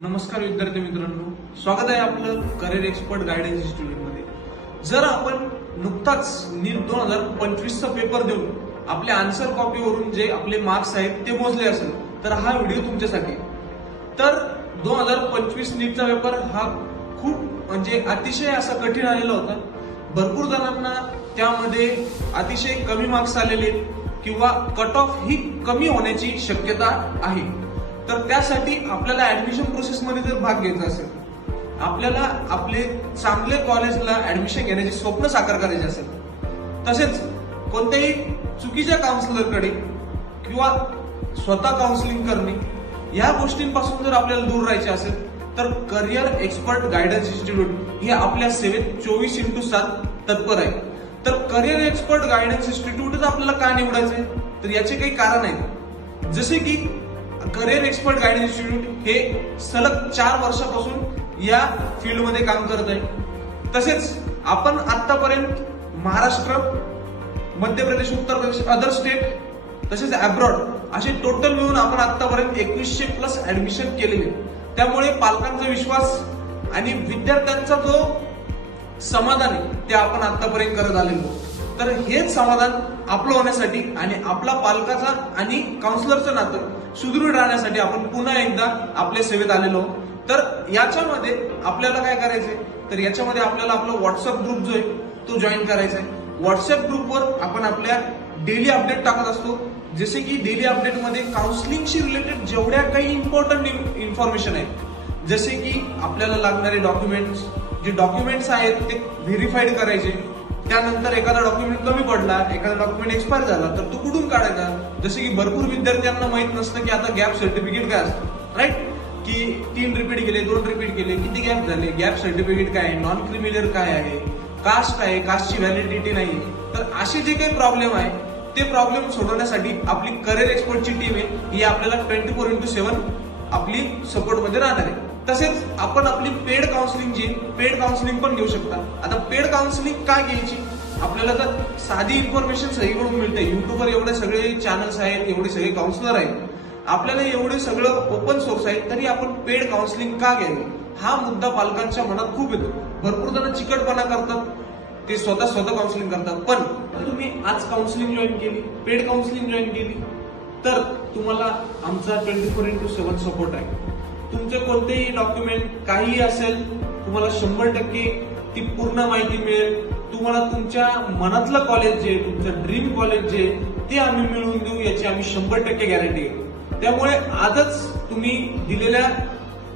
नमस्कार विद्यार्थी मित्रांनो. स्वागत आहे आपलं करिअर एक्सपर्ट गायडन्स इन्स्टिट्यूटमध्ये जर आपण नुकताच नीट दोन हजार पंचवीसचा पेपर देऊन आपल्या आन्सर कॉपीवरून जे आपले मार्क्स आहेत ते मोजले असेल तर हा व्हिडिओ तुमच्यासाठी. तर दोन हजार पंचवीस नीटचा पेपर हा खूप म्हणजे अतिशय असा कठीण आलेला होता. भरपूर जणांना त्यामध्ये अतिशय कमी मार्क्स आलेले किंवा कट ऑफ ही कमी होण्याची शक्यता आहे. तर त्यासाठी आपल्याला ऍडमिशन प्रोसेसमध्ये जर भाग घ्यायचा असेल आपल्याला आपले चांगले कॉलेजला ऍडमिशन घेण्याचे स्वप्न साकार करायचे असेल तसेच कोणत्याही चुकीच्या काउन्सिलरकडे किंवा स्वतः काउन्सिलिंग करणे या गोष्टींपासून जर आपल्याला दूर राहायचे असेल तर करिअर एक्सपर्ट गायडन्स इन्स्टिट्यूट हे आपल्या सेवेत चोवीस इंटू सात तत्पर आहे. तर करिअर एक्सपर्ट गायडन्स इन्स्टिट्यूटच आपल्याला का निवडायचं आहे तर याचे काही कारण आहेत. जसे की करिअर एक्सपर्ट गायडन्स इन्स्टिट्यूट हे सलग चार वर्षापासून या फील्डमध्ये काम करत आहे. तसेच आपण आतापर्यंत महाराष्ट्र मध्य प्रदेश उत्तर प्रदेश अदर स्टेट तसेच अब्रॉड असे टोटल मिळून आपण आतापर्यंत एकवीसशे प्लस ऍडमिशन केलेले त्यामुळे पालकांचा विश्वास आणि विद्यार्थ्यांचा जो समाधान आहे ते आपण आतापर्यंत करत आलेलो तर हेच समाधान आपलं होण्यासाठी आणि आपला पालकाचा आणि काउन्सिलरचं नातं सुदृढ राहण्यासाठी आपण पुन्हा एकदा आपल्या सेवेत आलेलो तर याच्यामध्ये आपल्याला काय करायचंय? तर याच्यामध्ये आपल्याला आपला व्हॉट्सअप ग्रुप जो आहे तो जॉईन करायचा आहे व्हॉट्सअप ग्रुपवर आपण आपल्या डेली अपडेट टाकत असतो. जसे की डेली अपडेटमध्ये काउन्सिलिंगशी रिलेटेड जेवढ्या काही इम्पॉर्टंट इन्फॉर्मेशन आहे जसे की आपल्याला लागणारे डॉक्युमेंट्स जे डॉक्युमेंट्स आहेत ते व्हेरीफाईड करायचे. त्यानंतर एखादा डॉक्युमेंट कमी पडला एखादा डॉक्युमेंट एक्सपायर झाला तर तो कुठून काढायचा? जसे की भरपूर विद्यार्थ्यांना माहीत नसतं की आता गॅप सर्टिफिकेट काय असतं राईट की तीन रिपीट केले दोन रिपीट केले किती गॅप झाले? गॅप सर्टिफिकेट काय आहे? नॉन क्रिमिलियर काय आहे? कास्ट आहे? कास्टची व्हॅलिडिटी नाही. तर असे जे काही प्रॉब्लेम आहे ते प्रॉब्लेम सोडवण्यासाठी आपली करिअर एक्सपर्टची टीम आहे. ही आपल्याला ट्वेंटी फोर इंटू सेव्हन आपली सपोर्टमध्ये राहणार आहे. तसेच आपण आपली पेड काउन्सिलिंग जी पेड काउन्सिलिंग पण घेऊ शकता. आता पेड काउन्सिलिंग का घ्यायची? आपल्याला तर साधी इन्फॉर्मेशन सगळीकडून मिळते. युट्यूबवर एवढे सगळे चॅनल्स आहेत एवढे सगळे काउन्सिलर आहेत. आपल्याला एवढे सगळं ओपन सोर्स आहे तरी आपण पेड काउन्सिलिंग का घ्यावी? हा मुद्दा पालकांच्या मनात खूप येतो. भरपूर जण चिकटपणा करतात. ते स्वतः स्वतः काउन्सिलिंग करतात. पण तुम्ही आज काउन्सिलिंग जॉईन केली पेड काउन्सिलिंग जॉईन केली तर तुम्हाला आमचा twenty four into seven support आहे. तुमचे कोणतेही डॉक्युमेंट काहीही असेल तुम्हाला शंभर टक्के ती पूर्ण माहिती मिळेल. तुम्हाला तुमच्या मनातलं कॉलेज जे तुमचं ड्रीम कॉलेज जे ते आम्ही मिळवून देऊ याची आम्ही शंभर टक्के गॅरंटी त्यामुळे आजच तुम्ही दिलेल्या